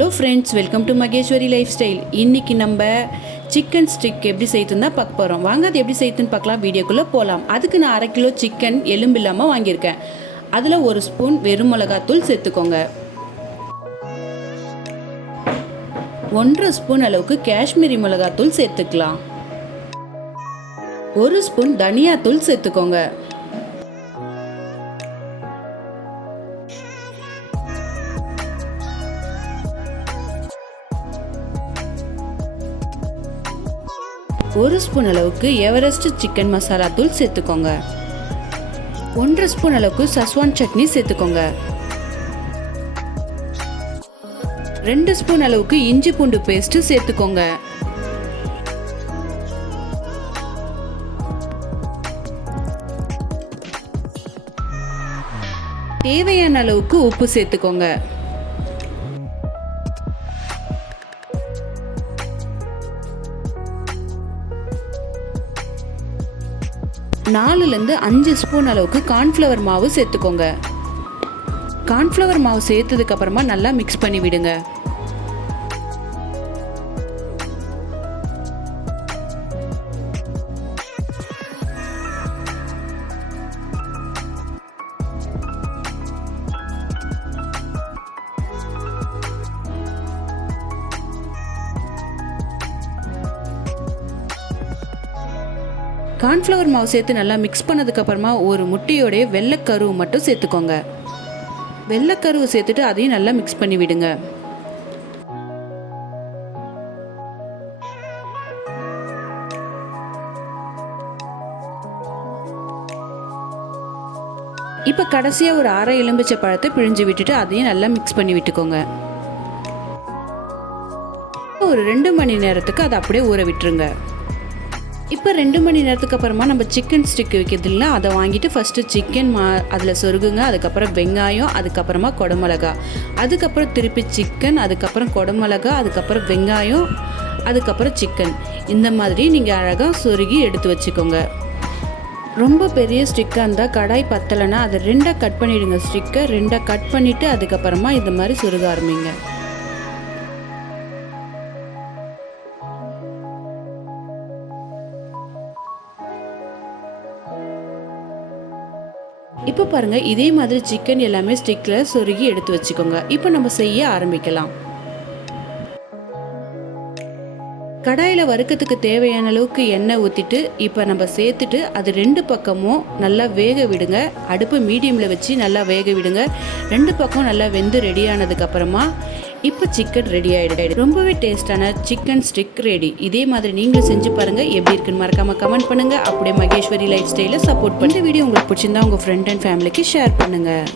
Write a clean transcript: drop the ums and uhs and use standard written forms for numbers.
Hello friends, welcome to Maheswari life style. இன்றைக்கி நம்ம chicken stick எப்படி செய்யுதுன்னு தான் பார்க்க போகிறோம். வாங்க அது எப்படி செய்யுதுன்னு பார்க்கலாம், வீடியோக்குள்ளே போகலாம். அதுக்கு நான் 1/2 கிலோ சிக்கன் எலும்பு இல்லாமல் வாங்கியிருக்கேன். அதில் 1 ஸ்பூன் வெறும் மிளகாத்தூள் சேர்த்துக்கோங்க. 1/2 ஸ்பூன் அளவுக்கு காஷ்மீரி மிளகாத்தூள் சேர்த்துக்கலாம். 1 ஸ்பூன் தனியாத்தூள் சேர்த்துக்கோங்க. ஒரு ஸ்பூன் அளவுக்கு எவரெஸ்ட் சிக்கன் மசாலா தூள் சேர்த்துக்கோங்க. 1/2 ஸ்பூன் அளவுக்கு சஸ்வான் சட்னி சேர்த்துக்கோங்க. 2 ஸ்பூன் அளவுக்கு இஞ்சி பூண்டு பேஸ்ட் சேர்த்துக்கோங்க. தேவையான அளவுக்கு உப்பு சேர்த்துக்கோங்க. நாலுலேருந்து 5 ஸ்பூன் அளவுக்கு கார்ன்ஃப்ளவர் மாவு சேர்த்துக்கோங்க. கார்ன்ஃப்ளவர் மாவு சேர்த்ததுக்கு அப்புறமா நல்லா மிக்ஸ் பண்ணி விடுங்க. கார்ன்ஃப்ளவர் மாவு சேர்த்து நல்லா மிக்ஸ் பண்ணதுக்கப்புறமா ஒரு முட்டையோடைய வெள்ளைக்கருவு மட்டும் சேர்த்துக்கோங்க. வெள்ளைக்கருவு சேர்த்துட்டு அதையும் நல்லா மிக்ஸ் பண்ணி விடுங்க. இப்போ கடைசியாக ஒரு 1/2 எலுமிச்சை பழத்தை பிழிஞ்சு விட்டுட்டு அதையும் நல்லா மிக்ஸ் பண்ணி விட்டுக்கோங்க. ஒரு 2 மணி நேரத்துக்கு அதை அப்படியே ஊற விட்டுருங்க. இப்போ 2 மணி நேரத்துக்கு அப்புறமா நம்ம சிக்கன் ஸ்டிக் வைக்கிறது இல்லை, அதை வாங்கிட்டு ஃபஸ்ட்டு சிக்கன் அதில் சொருகுங்க. அதுக்கப்புறம் வெங்காயம், அதுக்கப்புறமா குடமிளகா, அதுக்கப்புறம் திருப்பி சிக்கன், அதுக்கப்புறம் குடமிளகா, அதுக்கப்புறம் வெங்காயம், அதுக்கப்புறம் சிக்கன். இந்த மாதிரி நீங்கள் அழகாக சொருகி எடுத்து வச்சுக்கோங்க. ரொம்ப பெரிய ஸ்டிக்காக இருந்தால் கடாய் பத்தலைன்னா அதை 2ஆக கட் பண்ணிவிடுங்க. ஸ்டிக்கை 2ஆக கட் பண்ணிவிட்டு அதுக்கப்புறமா இந்த மாதிரி சொருக ஆரம்பிங்க. இப்போ பாருங்கள், இதே மாதிரி சிக்கன் எல்லாமே ஸ்டிக்கில் சொருகி எடுத்து வச்சுக்கோங்க. இப்போ நம்ம செய்ய ஆரம்பிக்கலாம். கடாயில் வறுக்கிறதுக்கு தேவையான அளவுக்கு எண்ணெய் ஊற்றிட்டு இப்போ நம்ம சேர்த்துட்டு அது 2 பக்கமும் நல்லா வேக விடுங்க. அடுப்பு மீடியமில் வச்சு நல்லா வேக விடுங்க. 2 பக்கம் நல்லா வெந்து ரெடி ஆனதுக்கப்புறமா இப்போ சிக்கன் ரெடி ஆகிடும். ரொம்பவே டேஸ்டான சிக்கன் ஸ்டிக் ரெடி. இதே மாதிரி நீங்களும் செஞ்சு பாருங்கள். எப்படி இருக்குன்னு மறக்காமல் கமெண்ட் பண்ணுங்கள். அப்படியே மகேஸ்வரி லைஃப் ஸ்டைலை சப்போர்ட் பண்ணி வீடியோ உங்களுக்கு பிடிச்சிருந்தா உங்கள் ஃப்ரெண்ட் அண்ட் ஃபேமிலிக்கு ஷேர் பண்ணுங்கள்.